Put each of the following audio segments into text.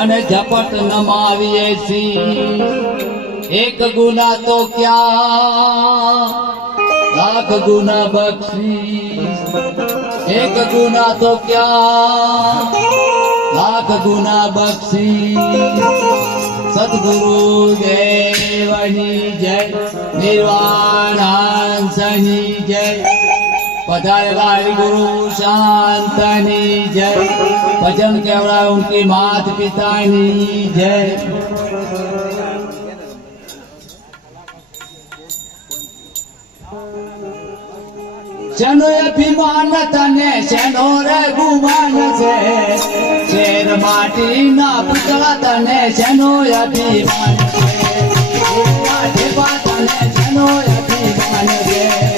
અને ઝપટ નમાવીએ છી એક ગુના તો ક્યાં લાખ ગુના બક્ષીશ એક ગુના તો ક્યાં લાખ ગુના બક્ષીશ સદગુરુ દેવની જય નિર્વાણાંશની જય पधारेला गुरु शांतनी जय भजन केवड़ा उनकी मात पितानी जय जनो अभिमान तने जनो रे गुमान से शेर माटी ना पुतला तने जनो अभिमान तने जनो अभिमान रे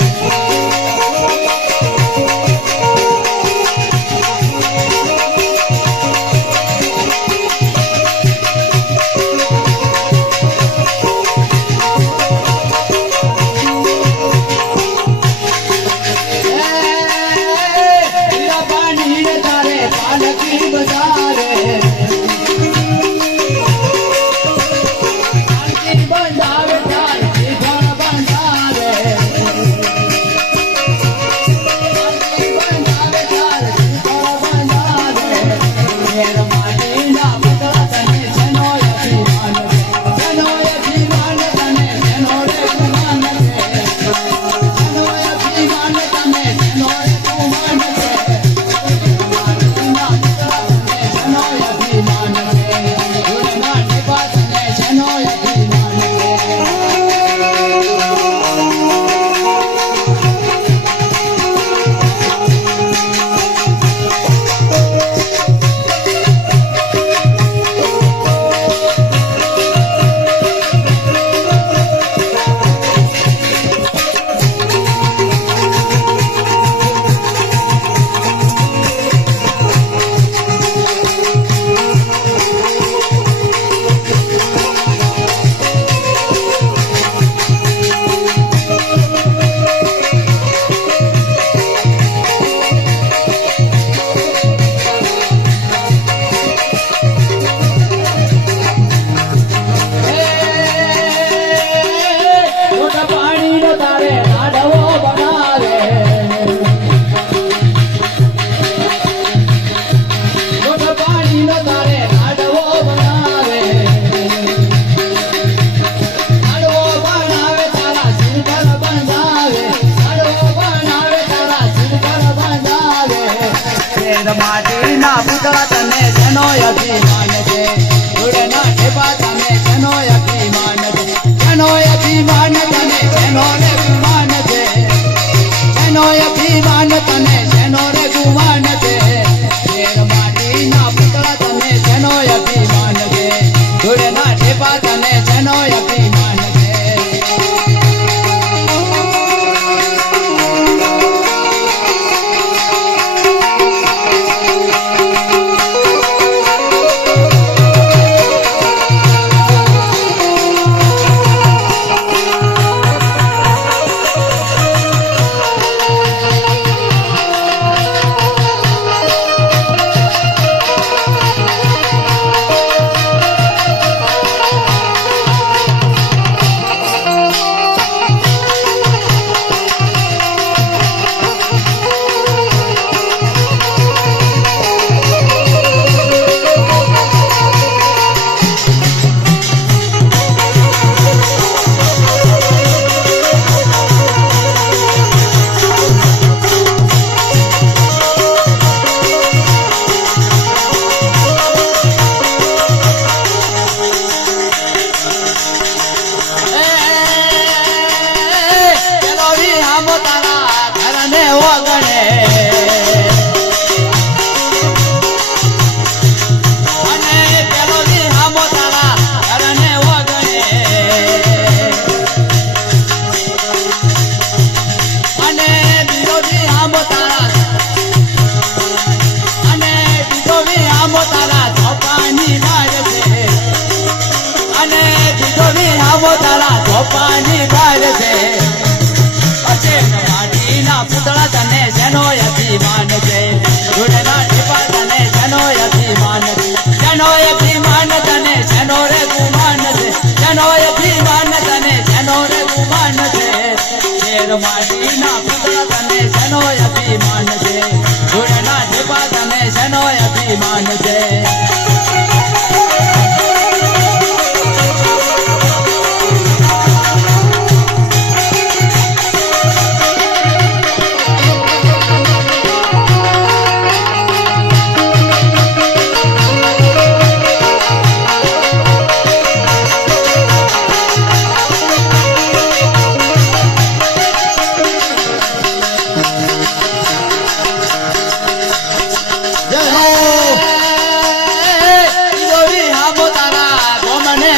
अभिमान दे उड़ना ठेपा तने जनो अभिमान दे जनो अभिमान तने जनो रे गुमान दे जनो अभिमान तने जनो रे गुमान दे शेर माटी ना पुतला तने जनो अभिमान दे उड़ना ठेपा तने जनो अभिमान दे પાણી ગાય છે અચેન માટીના પૂતળા તને જનો અભિમાન છે જોડેના ઠેપા તને જનો અભિમાન ઝેર માટીના પૂતળા તને શેનો અભિમાન છે ધૂળના ઢેપા તને શેનો અભિમાન છે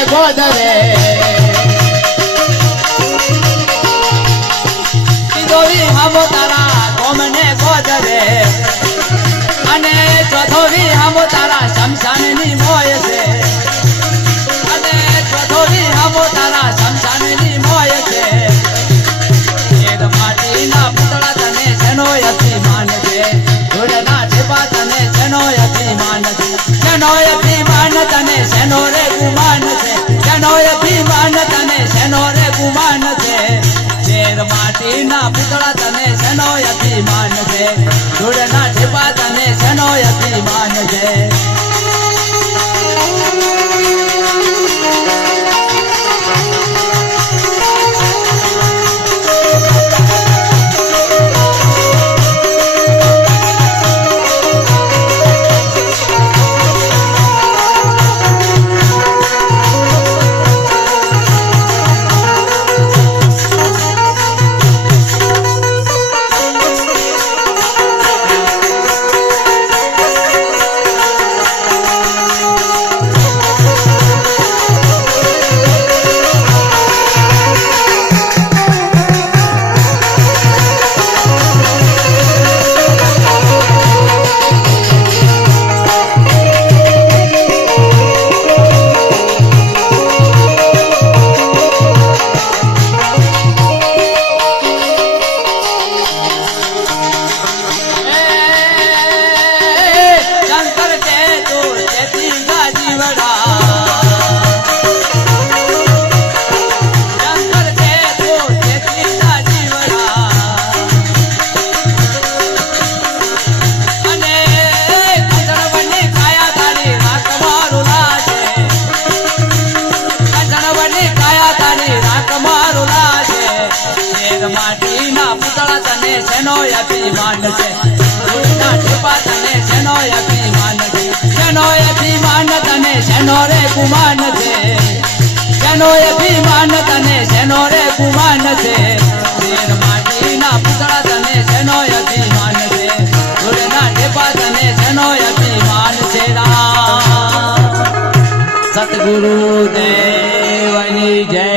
ગોદરે ઈદોવી હામો તારા ગોમને ગોદરે અને ચોથોવી હામો તારા શમશાનની મોય છે અને ચોથોવી હામો તારા શમશાનની મોય છે એક માટીના પૂતળા તને શેનો અભિમાન છે ધૂળના ઢેપા તને શેનો અભિમાન છે શેનો અભિમાન તને શેનો રે ગુમાન છે શેનો અભિમાન તને શેનો રે ગુમાન છે ઝેર માટીના પૂતળા તને શેનો અભિમાન છે ધૂળના ઢેપા તને શેનો અભિમાન છે માટીના પૂતળા તને શેનો અભિમાન છે ધૂળના ઢેપા તને શેનો અભિમાન છે શેનો અભિમાન તને શેનો રે ગુમાન છે શેનો અભિમાન તને શેનો રે ગુમાન છે ઝેર માટીના પૂતળા તને શેનો અભિમાન છે ધૂળના ઢેપા તને શેનો અભિમાન છે રામ સતગુરુ દેવની જય